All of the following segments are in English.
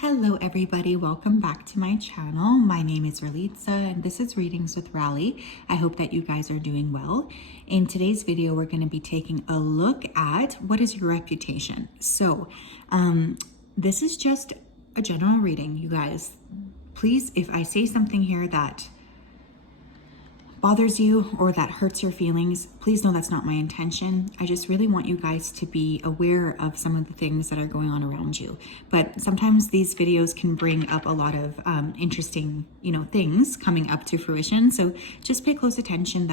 Hello everybody, welcome back to my channel. My name is Ralitza and this is Readings with Rally. I hope that you guys are doing well. In today's video, we're going to be taking a look at what is your reputation. So this is just a general reading, you guys. Please, if I say something here that bothers you or that hurts your feelings, please know that's not my intention. I just really want you guys to be aware of some of the things that are going on around you. But sometimes these videos can bring up a lot of interesting, things coming up to fruition. So just pay close attention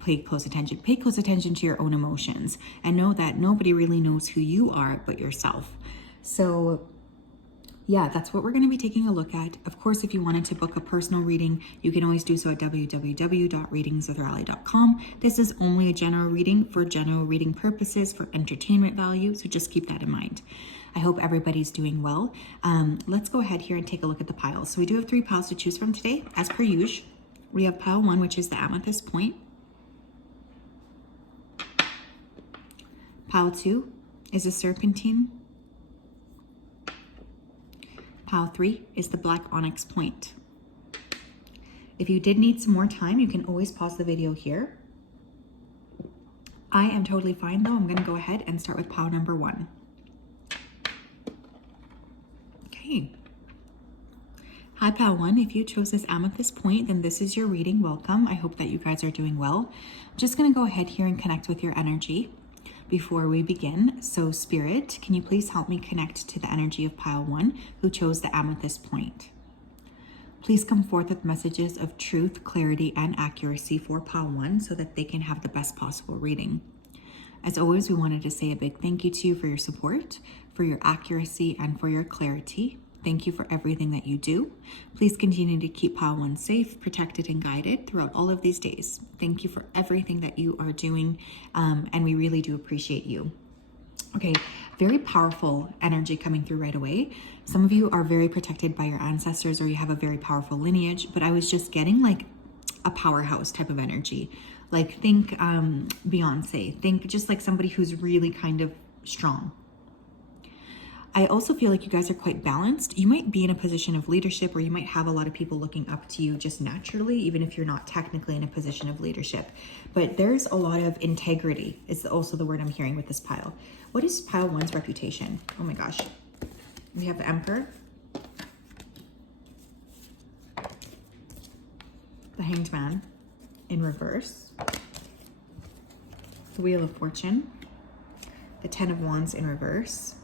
pay close attention to your own emotions and know that nobody really knows who you are but yourself. So yeah, that's what we're going to be taking a look at. Of course, if you wanted to book a personal reading, you can always do so at www.readingswithrally.com. This is only a general reading for general reading purposes, for entertainment value, so just keep that in mind. I hope everybody's doing well. Let's go ahead here and take a look at the piles. So we do have 3 piles to choose from today, as per usual. We have pile 1, which is the amethyst point. Pile 2 is a serpentine. Pile 3 is the black onyx point. If you did need some more time, you can always pause the video here. I am totally fine though. I'm going to go ahead and start with pile number 1. Okay. Hi pile 1, if you chose this amethyst point, then this is your reading. Welcome. I hope that you guys are doing well. I'm just going to go ahead here and connect with your energy before we begin. So Spirit, can you please help me connect to the energy of pile 1 who chose the amethyst point? Please come forth with messages of truth, clarity, and accuracy for pile 1 so that they can have the best possible reading. As always, we wanted to say a big thank you to you for your support, for your accuracy, and for your clarity. Thank you for everything that you do. Please continue to keep pile 1 safe, protected, and guided throughout all of these days. Thank you for everything that you are doing, and we really do appreciate you. Okay, very powerful energy coming through right away. Some of you are very protected by your ancestors or you have a very powerful lineage, but I was just getting like a powerhouse type of energy. Like think Beyonce, think just like somebody who's really kind of strong. I also feel like you guys are quite balanced. You might be in a position of leadership or you might have a lot of people looking up to you just naturally, even if you're not technically in a position of leadership. But there's a lot of integrity is also the word I'm hearing with this pile. What is pile 1's reputation? Oh my gosh. We have the Emperor, the Hanged Man in reverse, the Wheel of Fortune, the 10 of Wands in reverse.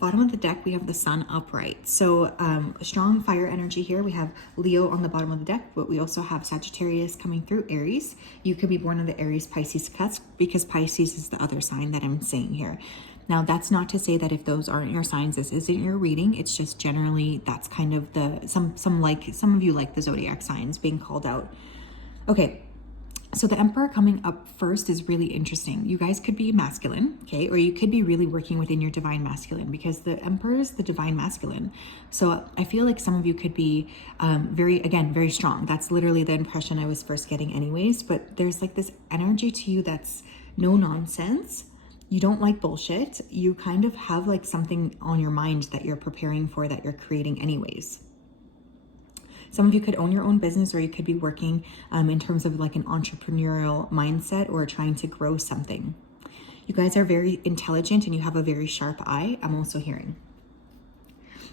Bottom of the deck, we have the Sun upright. So strong fire energy here. We have Leo on the bottom of the deck, but we also have Sagittarius coming through, Aries. You could be born on the Aries Pisces cusp because Pisces is the other sign that I'm saying here. Now, that's not to say that if those aren't your signs, this isn't your reading. It's just generally that's kind of some of you like the zodiac signs being called out. Okay. So the Emperor coming up first is really interesting. You guys could be masculine, okay? Or you could be really working within your divine masculine because the Emperor is the divine masculine. So I feel like some of you could be very strong. That's literally the impression I was first getting anyways. But there's like this energy to you that's no nonsense. You don't like bullshit. You kind of have like something on your mind that you're preparing for, that you're creating anyways. Some of you could own your own business or you could be working in terms of like an entrepreneurial mindset or trying to grow something. You guys are very intelligent and you have a very sharp eye, I'm also hearing.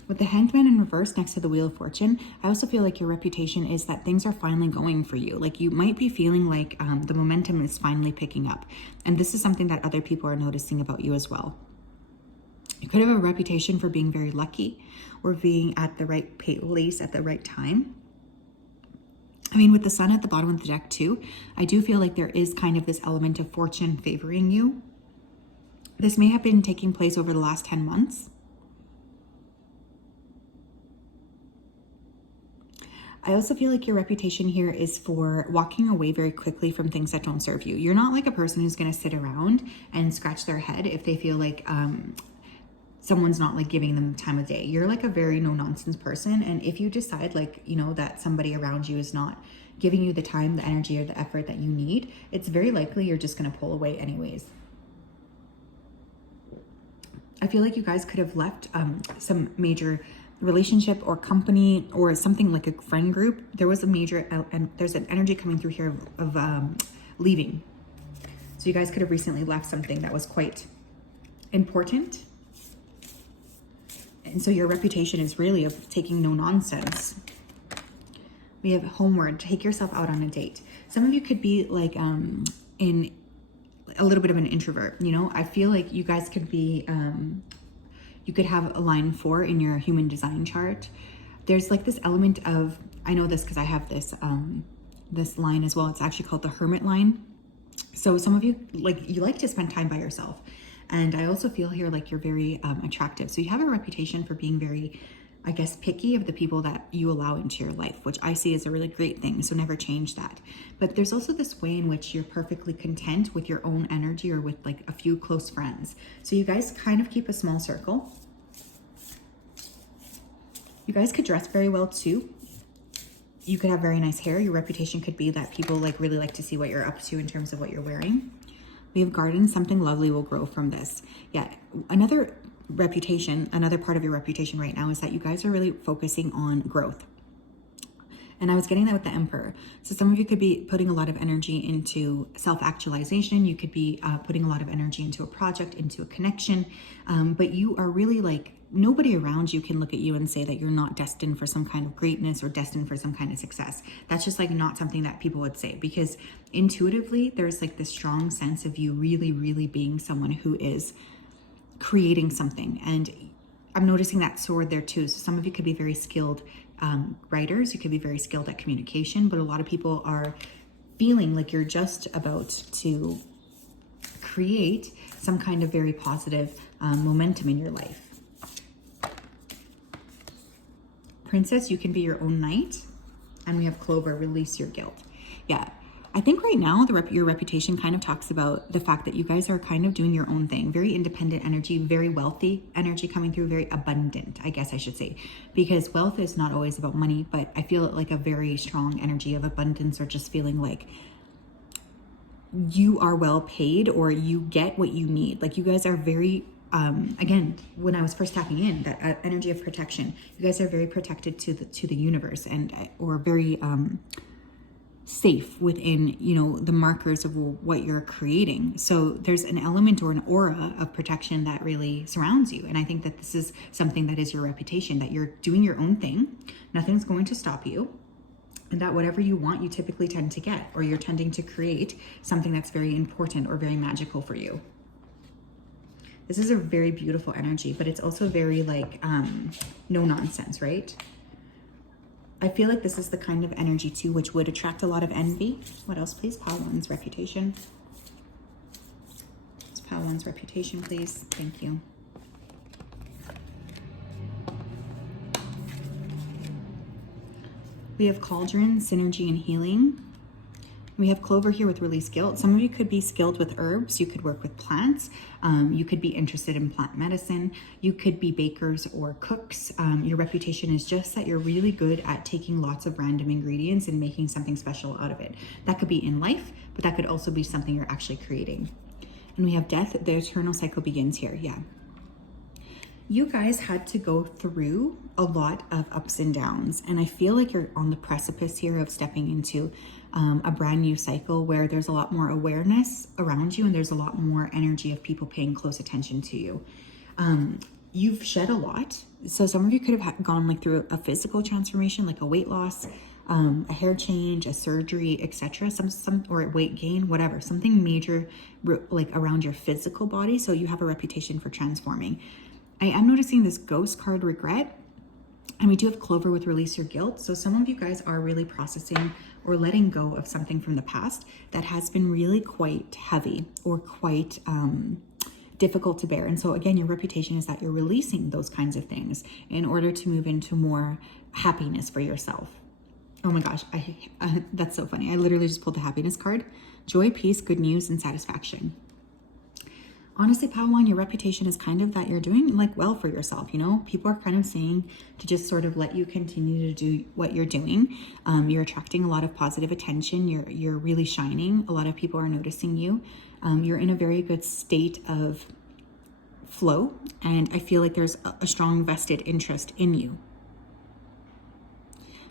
With the Hanged Man in reverse next to the Wheel of Fortune, I also feel like your reputation is that things are finally going for you. Like you might be feeling like the momentum is finally picking up. And this is something that other people are noticing about you as well. You could have a reputation for being very lucky or being at the right place at the right time. I mean, with the Sun at the bottom of the deck too, I do feel like there is kind of this element of fortune favoring you. This may have been taking place over the last 10 months. I also feel like your reputation here is for walking away very quickly from things that don't serve you. You're not like a person who's going to sit around and scratch their head if they feel like someone's not like giving them the time of day. You're like a very no nonsense person. And if you decide like, that somebody around you is not giving you the time, the energy, or the effort that you need, it's very likely you're just going to pull away anyways. I feel like you guys could have left some major relationship or company or something like a friend group. There was a major, and there's an energy coming through here of leaving. So you guys could have recently left something that was quite important. And so your reputation is really of taking no nonsense. We have homeward, take yourself out on a date. Some of you could be like in a little bit of an introvert, you know? I feel like you guys could be, you could have a line 4 in your human design chart. There's like this element of, I know this because I have this, this line as well. It's actually called the hermit line. So some of you, like, you like to spend time by yourself. And I also feel here like you're very attractive. So you have a reputation for being very, I guess, picky of the people that you allow into your life, which I see as a really great thing. So never change that. But there's also this way in which you're perfectly content with your own energy or with like a few close friends. So you guys kind of keep a small circle. You guys could dress very well too. You could have very nice hair. Your reputation could be that people like really like to see what you're up to in terms of what you're wearing. We have garden, something lovely will grow from this. Yeah, another reputation, another part of your reputation right now is that you guys are really focusing on growth. And I was getting that with the Emperor. So some of you could be putting a lot of energy into self-actualization. You could be putting a lot of energy into a project, into a connection. But you are really like, nobody around you can look at you and say that you're not destined for some kind of greatness or destined for some kind of success. That's just like not something that people would say, because intuitively there's like this strong sense of you really, really being someone who is creating something. And I'm noticing that sword there too. So some of you could be very skilled writers. You could be very skilled at communication, but a lot of people are feeling like you're just about to create some kind of very positive momentum in your life. Princess, you can be your own knight. And we have Clover, release your guilt. Yeah, I think right now your reputation kind of talks about the fact that you guys are kind of doing your own thing. Very independent energy, very wealthy energy coming through, very abundant, I guess I should say. Because wealth is not always about money, but I feel like a very strong energy of abundance, or just feeling like you are well paid or you get what you need. Like you guys are very, again, when I was first tapping in, that energy of protection, you guys are very protected to the universe, and or very safe within, you know, the markers of what you're creating. So there's an element or an aura of protection that really surrounds you. And I think that this is something that is your reputation, that you're doing your own thing. Nothing's going to stop you. And that whatever you want, you typically tend to get, or you're tending to create something that's very important or very magical for you. This is a very beautiful energy, but it's also very like no nonsense, right? I feel like this is the kind of energy too, which would attract a lot of envy. What else, please? Pile one's reputation. Let's pile one's reputation, please. Thank you. We have Cauldron, synergy and healing. We have Clover here with release guilt. Some of you could be skilled with herbs. You could work with plants. You could be interested in plant medicine. You could be bakers or cooks. Your reputation is just that you're really good at taking lots of random ingredients and making something special out of it. That could be in life, but that could also be something you're actually creating. And we have death. The eternal cycle begins here. Yeah. You guys had to go through a lot of ups and downs. And I feel like you're on the precipice here of stepping into a brand new cycle where there's a lot more awareness around you, and there's a lot more energy of people paying close attention to you. You've shed a lot. So some of you could have gone like through a physical transformation, like a weight loss, a hair change, a surgery, etc. Some or a weight gain, whatever, something major like around your physical body. So you have a reputation for transforming. I am noticing this ghost card, regret. And we do have Clover with release your guilt. So some of you guys are really processing or letting go of something from the past that has been really quite heavy or quite difficult to bear. And so again, your reputation is that you're releasing those kinds of things in order to move into more happiness for yourself. Oh my gosh, that's so funny. I literally just pulled the happiness card. Joy, peace, good news, and satisfaction. Honestly, Padawan, your reputation is kind of that you're doing like well for yourself. You know, people are kind of saying to just sort of let you continue to do what you're doing. You're attracting a lot of positive attention. You're really shining. A lot of people are noticing you. You're in a very good state of flow, and I feel like there's a strong vested interest in you.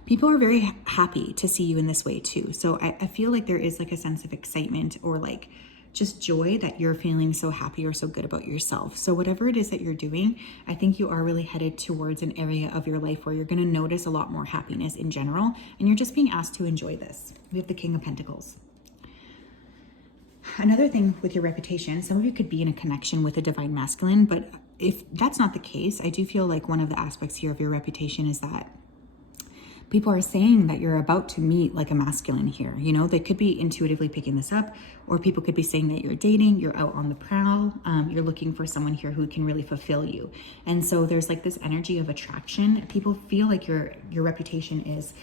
People are very happy to see you in this way too. So I feel like there is like a sense of excitement or like just joy that you're feeling so happy or so good about yourself. So whatever it is that you're doing, I think you are really headed towards an area of your life where you're going to notice a lot more happiness in general, and you're just being asked to enjoy this. We have the King of Pentacles. Another thing with your reputation, some of you could be in a connection with a divine masculine, but if that's not the case, I do feel like one of the aspects here of your reputation is that people are saying that you're about to meet like a masculine here. You know, they could be intuitively picking this up, or people could be saying that you're dating, you're out on the prowl, you're looking for someone here who can really fulfill you. And so there's like this energy of attraction. People feel like your reputation is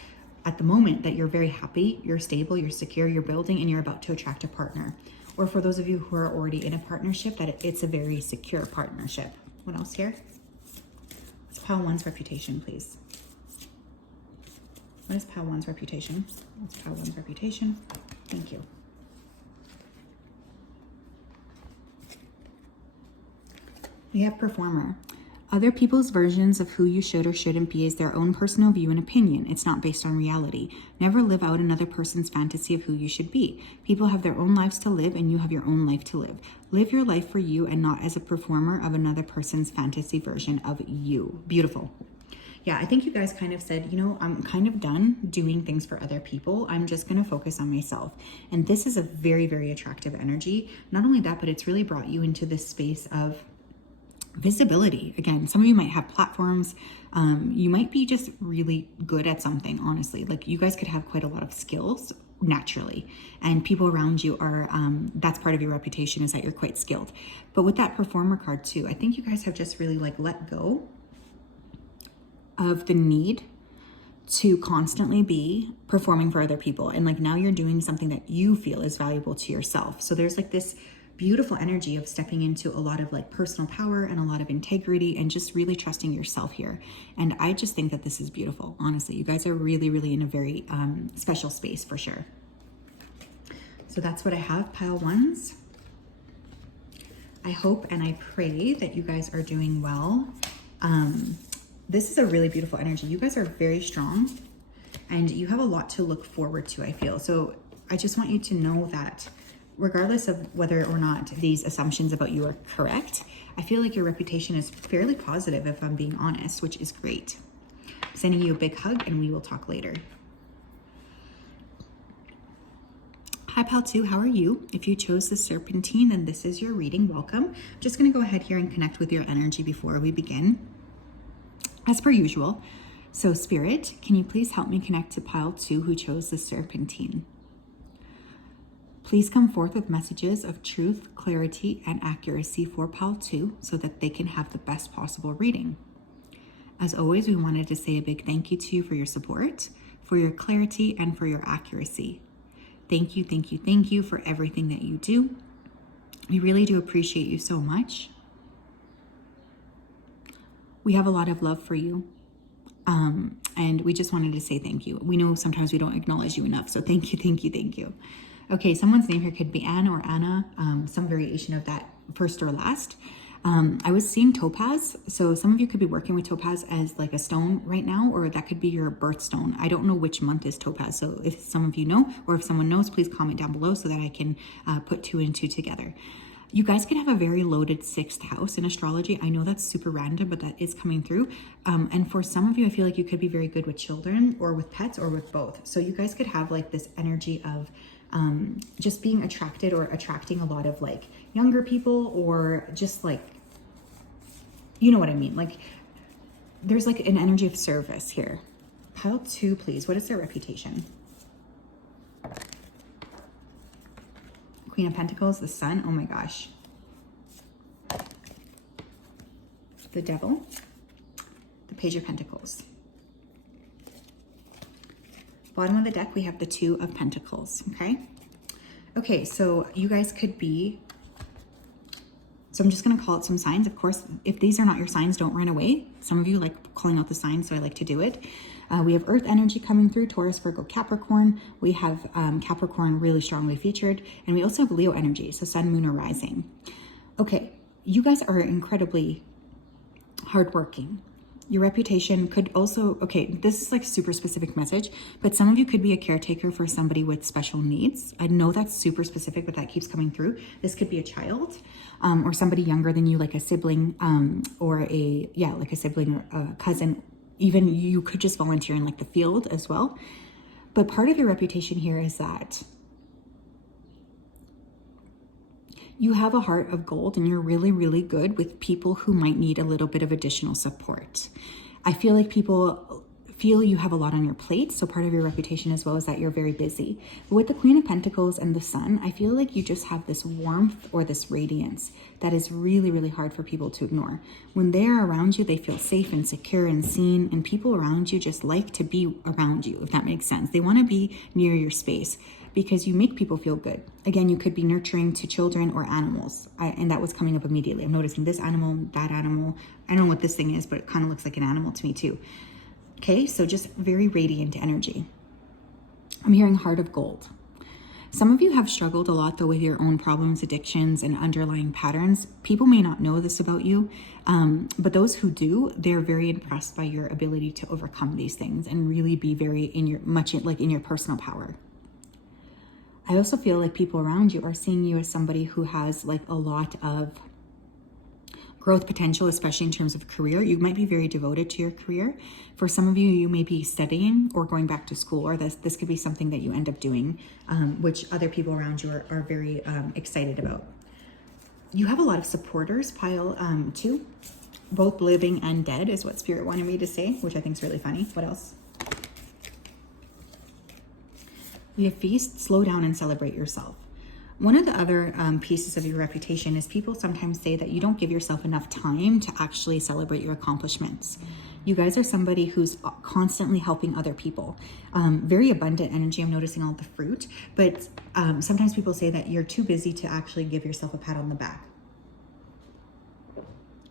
at the moment that you're very happy, you're stable, you're secure, you're building, and you're about to attract a partner. Or for those of you who are already in a partnership, that it's a very secure partnership. What else here? It's Pile 1's reputation, please. What is Pile 1's reputation? What's Pile 1's reputation? Thank you. We have Performer. Other people's versions of who you should or shouldn't be is their own personal view and opinion. It's not based on reality. Never live out another person's fantasy of who you should be. People have their own lives to live, and you have your own life to live. Live your life for you and not as a performer of another person's fantasy version of you. Beautiful. Yeah, I think you guys kind of said, you know, I'm kind of done doing things for other people. I'm just going to focus on myself. And this is a very, very attractive energy. Not only that, but it's really brought you into this space of visibility. Again, some of you might have platforms. You might be just really good at something, honestly. Like you guys could have quite a lot of skills naturally. And people around you are, that's part of your reputation, is that you're quite skilled. But with that Performer card too, I think you guys have just really like let go of the need to constantly be performing for other people. And like now you're doing something that you feel is valuable to yourself. So there's like this beautiful energy of stepping into a lot of like personal power and a lot of integrity and just really trusting yourself here. And I just think that this is beautiful. Honestly, you guys are really, really in a very special space for sure. So that's what I have, Pile 1s. I hope and I pray that you guys are doing well. This is a really beautiful energy. You guys are very strong and you have a lot to look forward to, I feel. So I just want you to know that regardless of whether or not these assumptions about you are correct, I feel like your reputation is fairly positive, if I'm being honest, which is great. Sending you a big hug, and we will talk later. Hi, Pal 2, how are you? If you chose the Serpentine, then this is your reading. Welcome. I'm just going to go ahead here and connect with your energy before we begin. As per usual, so Spirit, can you please help me connect to Pile 2 who chose the Serpentine? Please come forth with messages of truth, clarity, and accuracy for Pile 2 so that they can have the best possible reading. As always, we wanted to say a big thank you to you for your support, for your clarity, and for your accuracy. Thank you, thank you, thank you for everything that you do. We really do appreciate you so much. We have a lot of love for you. And we just wanted to say thank you. We know sometimes we don't acknowledge you enough. So thank you, thank you, thank you. Okay, someone's name here could be Anne or Anna, some variation of that first or last. I was seeing topaz. So some of you could be working with topaz as like a stone right now, or that could be your birthstone. I don't know which month is topaz. So if some of you know, or if someone knows, please comment down below so that I can put 2 and 2 together. You guys could have a very loaded 6th house in astrology. I know that's super random, but that is coming through. And for some of you, I feel like you could be very good with children or with pets or with both. So you guys could have like this energy of just being attracted or attracting a lot of like younger people, or just like, you know what I mean? Like there's like an energy of service here. Pile 2, please. What is their reputation? Queen of Pentacles, the Sun. Oh my gosh. The Devil. The Page of Pentacles. Bottom of the deck, we have the 2 of Pentacles, okay? Okay, so you guys could be, so I'm just gonna call out some signs. Of course, if these are not your signs, don't run away. Some of you like calling out the signs, so I like to do it. We have Earth energy coming through, Taurus, Virgo, Capricorn. We have Capricorn really strongly featured. And we also have Leo energy, so Sun, Moon, or Rising. Okay, you guys are incredibly hardworking. Your reputation could also, okay, this is like a super specific message, but some of you could be a caretaker for somebody with special needs. I know that's super specific, but that keeps coming through. This could be a child or somebody younger than you, like a sibling like a sibling or a cousin. Even you could just volunteer in like the field as well. But part of your reputation here is that you have a heart of gold and you're really, really good with people who might need a little bit of additional support. I feel like people feel you have a lot on your plate. So part of your reputation as well is that you're very busy. But with the Queen of Pentacles and the Sun, I feel like you just have this warmth or this radiance that is really, really hard for people to ignore. When they're around you, they feel safe and secure and seen, and people around you just like to be around you, if that makes sense. They want to be near your space because you make people feel good. Again, you could be nurturing to children or animals. And that was coming up immediately. I'm noticing this animal, that animal. I don't know what this thing is, but it kind of looks like an animal to me too. Okay, so just very radiant energy. I'm hearing heart of gold. Some of you have struggled a lot though with your own problems, addictions, and underlying patterns. People may not know this about you, but those who do, they're very impressed by your ability to overcome these things and really be very in your personal power. I also feel like people around you are seeing you as somebody who has like a lot of growth potential, especially in terms of career. You might be very devoted to your career. For some of you, you may be studying or going back to school, or this could be something that you end up doing, which other people around you are very excited about. You have a lot of supporters, pile 2, both living and dead is what Spirit wanted me to say, which I think is really funny. What else? We have feast, slow down, and celebrate yourself. One of the other pieces of your reputation is people sometimes say that you don't give yourself enough time to actually celebrate your accomplishments. You guys are somebody who's constantly helping other people. Very abundant energy. I'm noticing all the fruit, but sometimes people say that you're too busy to actually give yourself a pat on the back.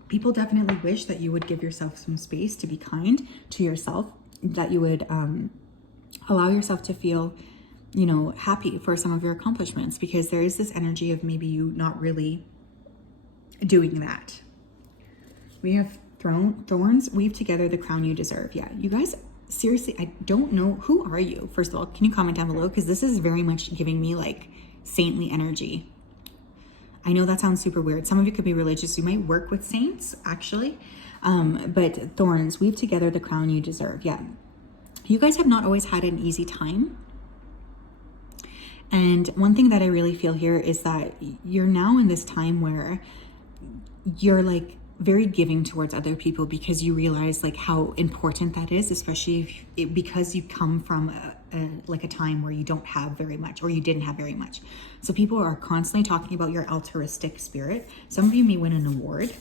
People definitely wish that you would give yourself some space to be kind to yourself, that you would allow yourself to feel happy for some of your accomplishments, because there is this energy of maybe you not really doing that. We have thorns, weave together the crown you deserve. Yeah, you guys, seriously, I don't know. Who are you? First of all, can you comment down below? Because this is very much giving me like saintly energy. I know that sounds super weird. Some of you could be religious. You might work with saints, actually. But thorns, weave together the crown you deserve. Yeah. You guys have not always had an easy time. And one thing that I really feel here is that you're now in this time where you're like very giving towards other people, because you realize like how important that is, especially because you come from a time where you don't have very much, or you didn't have very much. So people are constantly talking about your altruistic spirit. Some of you may win an award.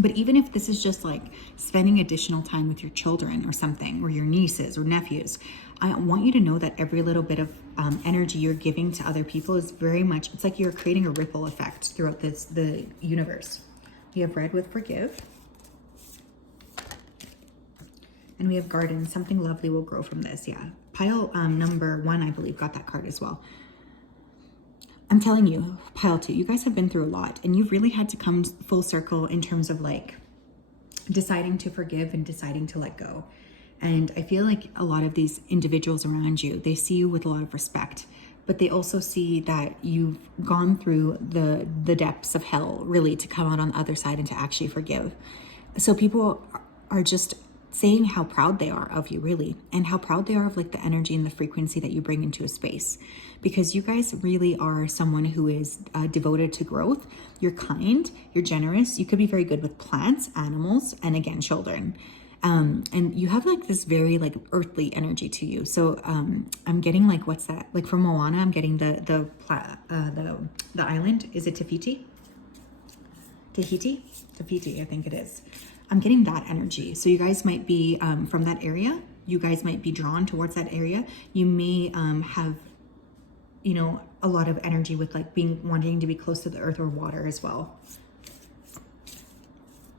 But even if this is just like spending additional time with your children or something, or your nieces or nephews, I want you to know that every little bit of energy you're giving to other people is very much, it's like you're creating a ripple effect throughout the universe. We have red with forgive. And we have garden. Something lovely will grow from this. Yeah. Pile number 1, I believe, got that card as well. I'm telling you, pile 2, you guys have been through a lot, and you've really had to come full circle in terms of like deciding to forgive and deciding to let go. And I feel like a lot of these individuals around you, they see you with a lot of respect, but they also see that you've gone through the depths of hell really to come out on the other side and to actually forgive. So people are just saying how proud they are of you, really, and how proud they are of like the energy and the frequency that you bring into a space, because you guys really are someone who is devoted to growth. You're kind, you're generous, you could be very good with plants, animals, and again, children. And you have like this very like earthly energy to you. So I'm getting like, what's that? Like from Moana, I'm getting the island. Is it Tahiti? Tahiti, I think it is. I'm getting that energy. So you guys might be from that area. You guys might be drawn towards that area. You may have, a lot of energy with like wanting to be close to the earth or water as well.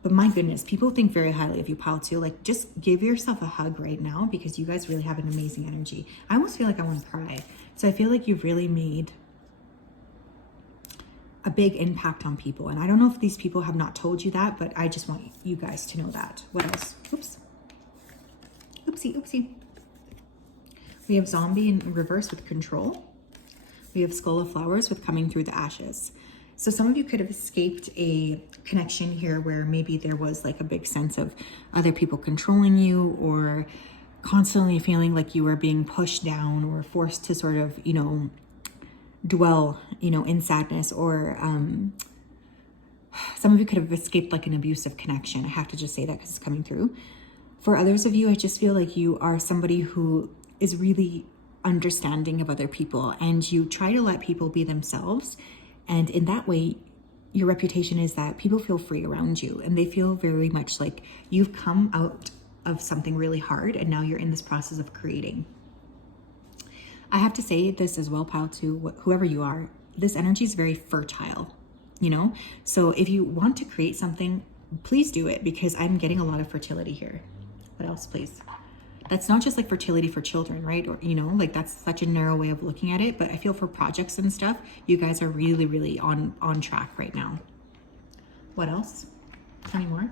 But my goodness, people think very highly of you, pile 2. Like, just give yourself a hug right now, because you guys really have an amazing energy. I almost feel like I want to cry. So I feel like you've really made a big impact on people. And I don't know if these people have not told you that, but I just want you guys to know that. What else? Oops. Oopsie, oopsie. We have zombie in reverse with control. We have skull of flowers with coming through the ashes. So some of you could have escaped a connection here where maybe there was like a big sense of other people controlling you, or constantly feeling like you were being pushed down or forced to sort of, you know, dwell, you know, in sadness, or some of you could have escaped like an abusive connection. I have to just say that because it's coming through. For others of you, I just feel like you are somebody who is really understanding of other people, and you try to let people be themselves. And in that way, your reputation is that people feel free around you, and they feel very much like you've come out of something really hard and now you're in this process of creating. I have to say this as well, pal, to whoever you are. This energy is very fertile, you know? So if you want to create something, please do it, because I'm getting a lot of fertility here. What else, please? That's not just like fertility for children, right? Or, you know, like that's such a narrow way of looking at it. But I feel for projects and stuff, you guys are really, really on track right now. What else? Any more?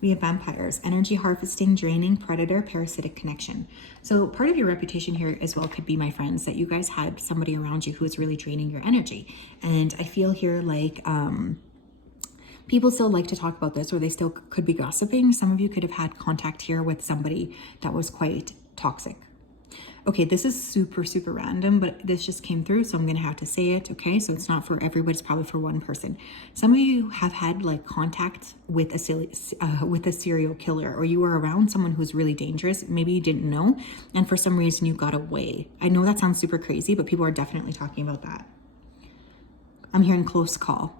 We have vampires, energy harvesting, draining, predator, parasitic connection. So part of your reputation here as well could be, my friends, that you guys had somebody around you who is really draining your energy. And I feel here like people still like to talk about this, or they still could be gossiping. Some of you could have had contact here with somebody that was quite toxic. Okay, this is super, super random, but this just came through, so I'm gonna have to say it, okay? So it's not for everybody, it's probably for one person. Some of you have had like contact with a serial killer, or you were around someone who's really dangerous. Maybe you didn't know, and for some reason you got away. I know that sounds super crazy, but people are definitely talking about that. I'm hearing close call.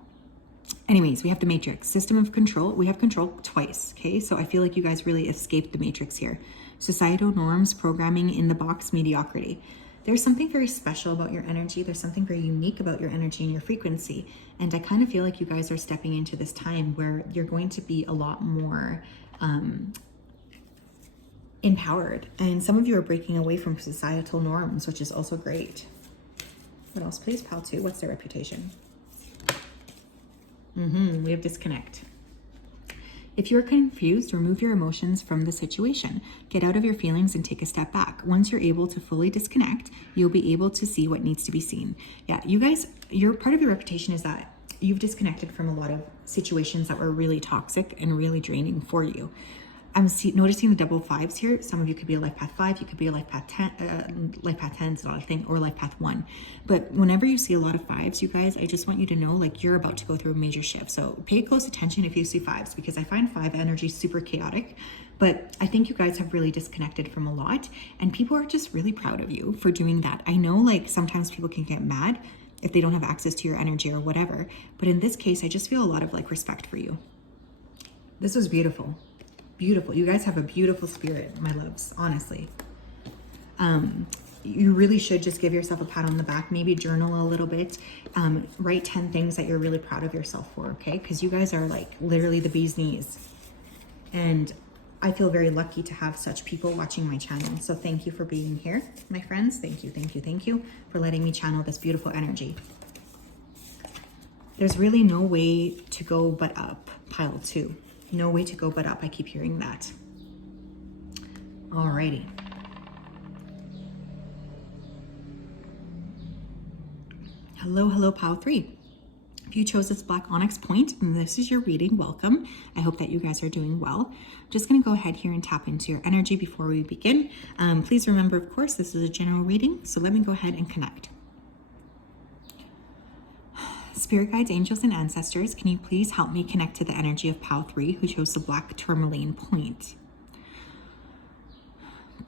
Anyways, we have the matrix, system of control. We have control twice, okay? So I feel like you guys really escaped the matrix here. Societal norms, programming, in the box, mediocrity. There's something very special about your energy. There's something very unique about your energy and your frequency. And I kind of feel like you guys are stepping into this time where you're going to be a lot more empowered. And some of you are breaking away from societal norms, which is also great. What else, please? Pal 2, what's their reputation? We have disconnect. If you're confused, remove your emotions from the situation. Get out of your feelings and take a step back. Once you're able to fully disconnect, you'll be able to see what needs to be seen. Yeah, you guys, your part of your reputation is that you've disconnected from a lot of situations that were really toxic and really draining for you. I'm noticing the double 5s here. Some of you could be a life path 5, you could be a life path 10, life path 10 is a lot of thing, or life path 1. But whenever you see a lot of 5s, you guys, I just want you to know like you're about to go through a major shift. So pay close attention if you see 5s, because I find 5 energy super chaotic. But I think you guys have really disconnected from a lot, and people are just really proud of you for doing that. I know like sometimes people can get mad if they don't have access to your energy or whatever. But in this case, I just feel a lot of like respect for you. This was beautiful. Beautiful. You guys have a beautiful spirit, my loves, honestly. You really should just give yourself a pat on the back, maybe journal a little bit, write 10 things that you're really proud of yourself for, okay? Because you guys are like literally the bee's knees. And I feel very lucky to have such people watching my channel. So thank you for being here, my friends. Thank you, thank you, thank you for letting me channel this beautiful energy. There's really no way to go but up, pile 2. No way to go but up. I keep hearing that. Alrighty. Hello, hello, pile 3. If you chose this black onyx point and this is your reading, welcome. I hope that you guys are doing well. I'm just going to go ahead here and tap into your energy before we begin. Please remember, of course, this is a general reading, so let me go ahead and connect. Spirit guides, angels, and ancestors, can you please help me connect to the energy of pile 3 who chose the black tourmaline point?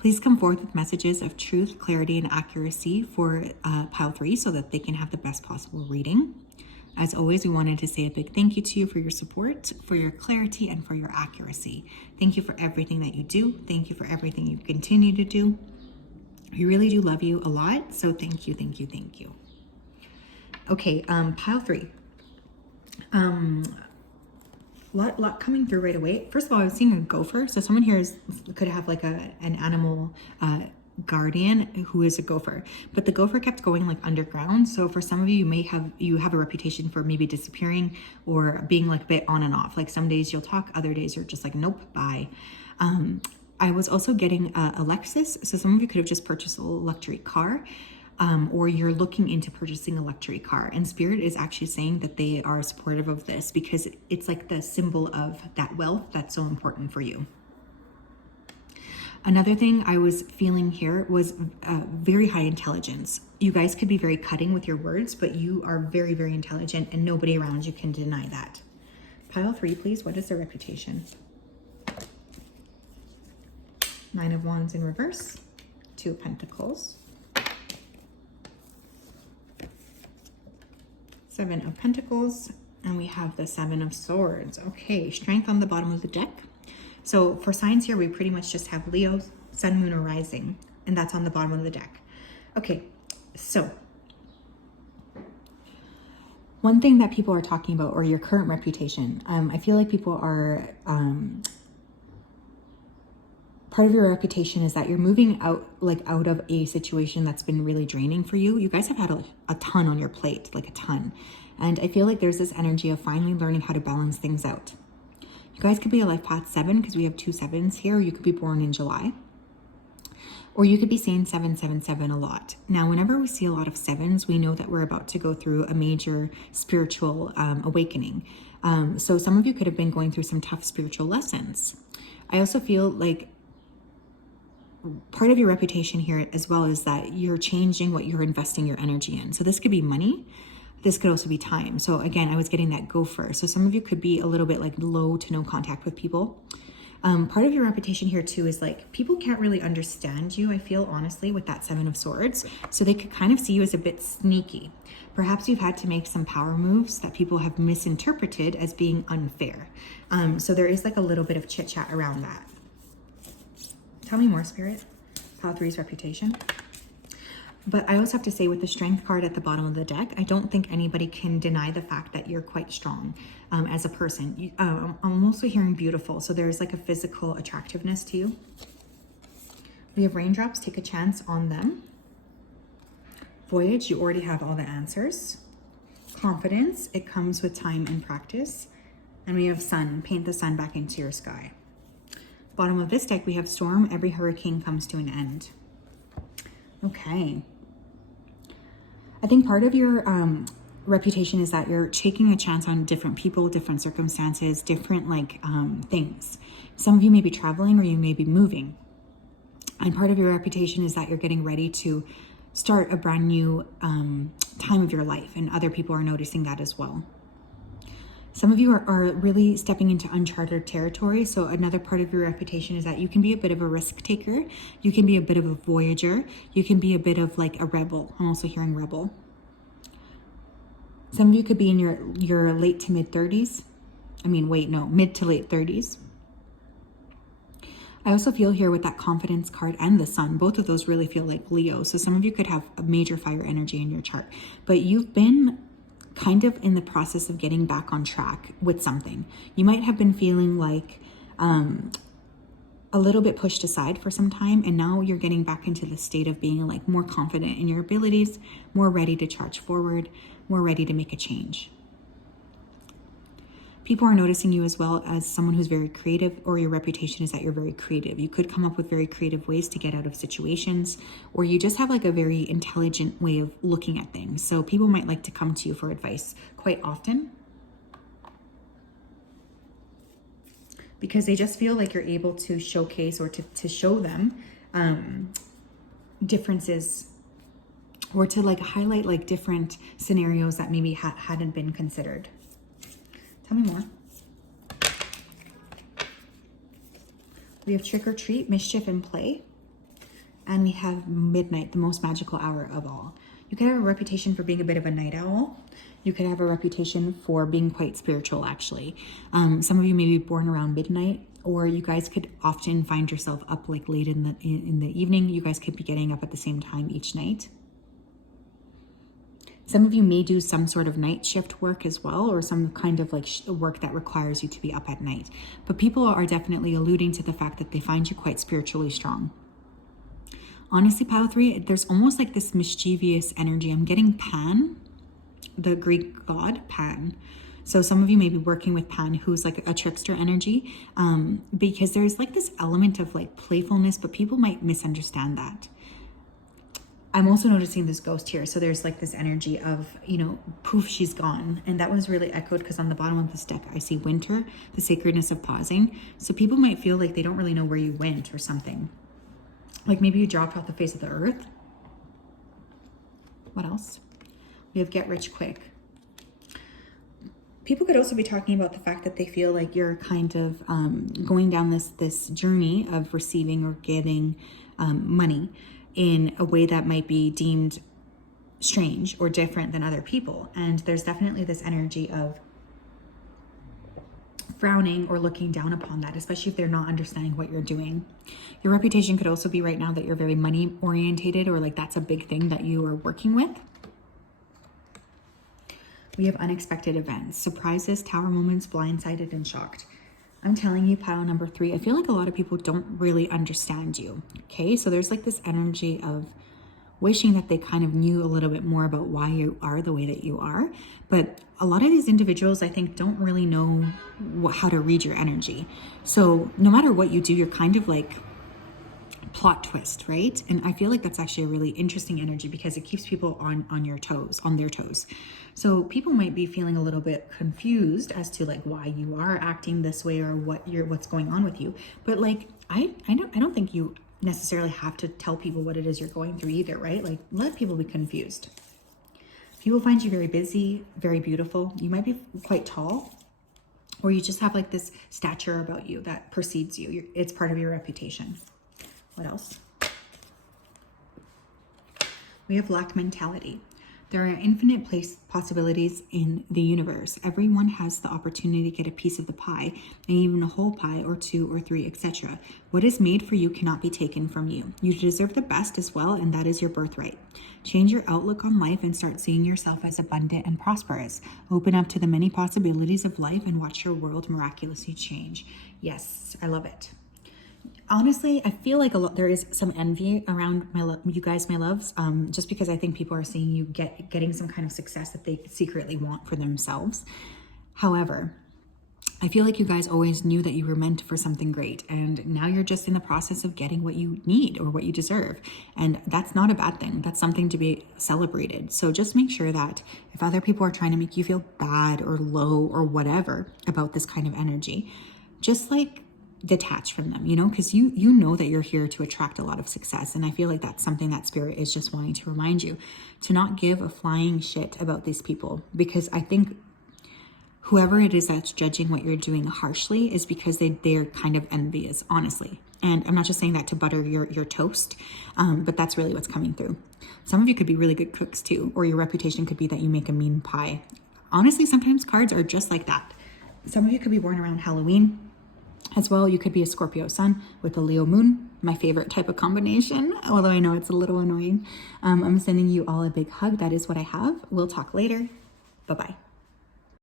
Please come forth with messages of truth, clarity, and accuracy for pile 3 so that they can have the best possible reading. As always, we wanted to say a big thank you to you for your support, for your clarity, and for your accuracy. Thank you for everything that you do. Thank you for everything you continue to do. We really do love you a lot, so thank you, thank you, thank you. Okay, pile 3. Lot coming through right away. First of all, I was seeing a gopher. So someone here could have like an animal guardian who is a gopher, but the gopher kept going like underground. So for some of you, you have a reputation for maybe disappearing or being like a bit on and off. Like some days you'll talk, other days you're just like, nope, bye. I was also getting a Lexus. So some of you could have just purchased a luxury car, or you're looking into purchasing a luxury car. And Spirit is actually saying that they are supportive of this because it's like the symbol of that wealth that's so important for you. Another thing I was feeling here was very high intelligence. You guys could be very cutting with your words, but you are very, very intelligent and nobody around you can deny that. Pile 3, please. What is their reputation? 9 of Wands in reverse, 2 of Pentacles, 7 of Pentacles, and we have the 7 of Swords. Okay, Strength on the bottom of the deck. So for signs here, we pretty much just have Leo, Sun, Moon, or Rising, and that's on the bottom of the deck. Okay, so one thing that people are talking about, or your current reputation, I feel like people are, part of your reputation is that you're moving out of a situation that's been really draining for you. You guys have had a ton on your plate, like a ton. And I feel like there's this energy of finally learning how to balance things out. You guys could be a life path 7 because we have 2 7s here. You could be born in July. Or you could be saying 777 a lot. Now, whenever we see a lot of 7s, we know that we're about to go through a major spiritual awakening. So some of you could have been going through some tough spiritual lessons. I also feel like part of your reputation here as well is that you're changing what you're investing your energy in. So this could be money. This could also be time. So again, I was getting that gopher. So some of you could be a little bit like low to no contact with people. Part of your reputation here too is like people can't really understand you, I feel, honestly, with that 7 of Swords. So they could kind of see you as a bit sneaky. Perhaps you've had to make some power moves that people have misinterpreted as being unfair. So there is like a little bit of chit chat around that. Tell me more, Spirit. Pile 3's reputation. But I also have to say with the Strength card at the bottom of the deck, I don't think anybody can deny the fact that you're quite strong as a person. I'm also hearing beautiful. So there's like a physical attractiveness to you. We have Raindrops, take a chance on them. Voyage, you already have all the answers. Confidence, it comes with time and practice. And we have Sun, paint the sun back into your sky. Bottom of this deck, we have Storm, every hurricane comes to an end. Okay. I think part of your reputation is that you're taking a chance on different people, different circumstances, different things. Some of you may be traveling or you may be moving. And part of your reputation is that you're getting ready to start a brand new time of your life, and other people are noticing that as well. Some of you are really stepping into uncharted territory. So another part of your reputation is that you can be a bit of a risk taker. You can be a bit of a voyager. You can be a bit of like a rebel. I'm also hearing rebel. Some of you could be in your late to mid 30s. Mid to late 30s. I also feel here with that confidence card and the sun, both of those really feel like Leo. So some of you could have a major fire energy in your chart, but you've been kind of in the process of getting back on track with something. You might have been feeling like a little bit pushed aside for some time, and now you're getting back into the state of being like more confident in your abilities, more ready to charge forward, more ready to make a change. People are noticing you as well as someone who's very creative, or your reputation is that you're very creative. You could come up with very creative ways to get out of situations, or you just have like a very intelligent way of looking at things. So people might like to come to you for advice quite often because they just feel like you're able to showcase or to show them differences, or to like highlight like different scenarios that maybe hadn't been considered. Tell me more. We have trick or treat, mischief and play. And we have midnight, the most magical hour of all. You could have a reputation for being a bit of a night owl. You could have a reputation for being quite spiritual, actually. Some of you may be born around midnight, or you guys could often find yourself up like late in the evening. You guys could be getting up at the same time each night. Some of you may do some sort of night shift work as well, or some kind of like work that requires you to be up at night. But people are definitely alluding to the fact that they find you quite spiritually strong. Honestly, pile 3, there's almost like this mischievous energy. I'm getting Pan, the Greek god Pan. So some of you may be working with Pan, who's like a trickster energy, because there's like this element of like playfulness, but people might misunderstand that. I'm also noticing this ghost here. So there's like this energy of, you know, poof, she's gone. And that was really echoed because on the bottom of this deck, I see winter, the sacredness of pausing. So people might feel like they don't really know where you went or something. Like maybe you dropped off the face of the earth. What else? We have get rich quick. People could also be talking about the fact that they feel like you're kind of going down this journey of receiving or getting money in a way that might be deemed strange or different than other people. And there's definitely this energy of frowning or looking down upon that, especially if they're not understanding what you're doing. Your reputation could also be right now that you're very money orientated, or like that's a big thing that you are working with. We have unexpected events, surprises, tower moments, blindsided, and shocked. I'm telling you, pile number 3, I feel like a lot of people don't really understand you. Okay, so there's like this energy of wishing that they kind of knew a little bit more about why you are the way that you are. But a lot of these individuals, I think, don't really know how to read your energy. So no matter what you do, you're kind of like plot twist, right? And I feel like that's actually a really interesting energy because it keeps people on their toes. So people might be feeling a little bit confused as to like why you are acting this way or what's going on with you. But like I don't think you necessarily have to tell people what it is you're going through either, right? Like let people be confused. People find you very busy, very beautiful. You might be quite tall, or you just have like this stature about you that precedes you. It's part of your reputation. What else? We have lack mentality. There are infinite possibilities in the universe. Everyone has the opportunity to get a piece of the pie, and even a whole pie or 2 or 3, etc. What is made for you cannot be taken from you. You deserve the best as well, and that is your birthright. Change your outlook on life and start seeing yourself as abundant and prosperous. Open up to the many possibilities of life and watch your world miraculously change. Yes, I love it. Honestly, I feel like there is some envy around you guys, my loves, just because I think people are seeing you getting some kind of success that they secretly want for themselves. However, I feel like you guys always knew that you were meant for something great, and now you're just in the process of getting what you need or what you deserve. And that's not a bad thing. That's something to be celebrated. So just make sure that if other people are trying to make you feel bad or low or whatever about this kind of energy, just like detach from them, you know, because you know that you're here to attract a lot of success. And I feel like that's something that spirit is just wanting to remind you to not give a flying shit about these people, because I think whoever it is that's judging what you're doing harshly is because they're kind of envious, honestly. And I'm not just saying that to butter your toast, but that's really what's coming through. Some of you could be really good cooks too, or your reputation could be that you make a mean pie. Honestly, sometimes cards are just like that. Some of you could be born around Halloween as well. You could be a Scorpio sun with a Leo moon, my favorite type of combination, although I know it's a little annoying. I'm sending you all a big hug. That is what I have. We'll talk later. Bye-bye.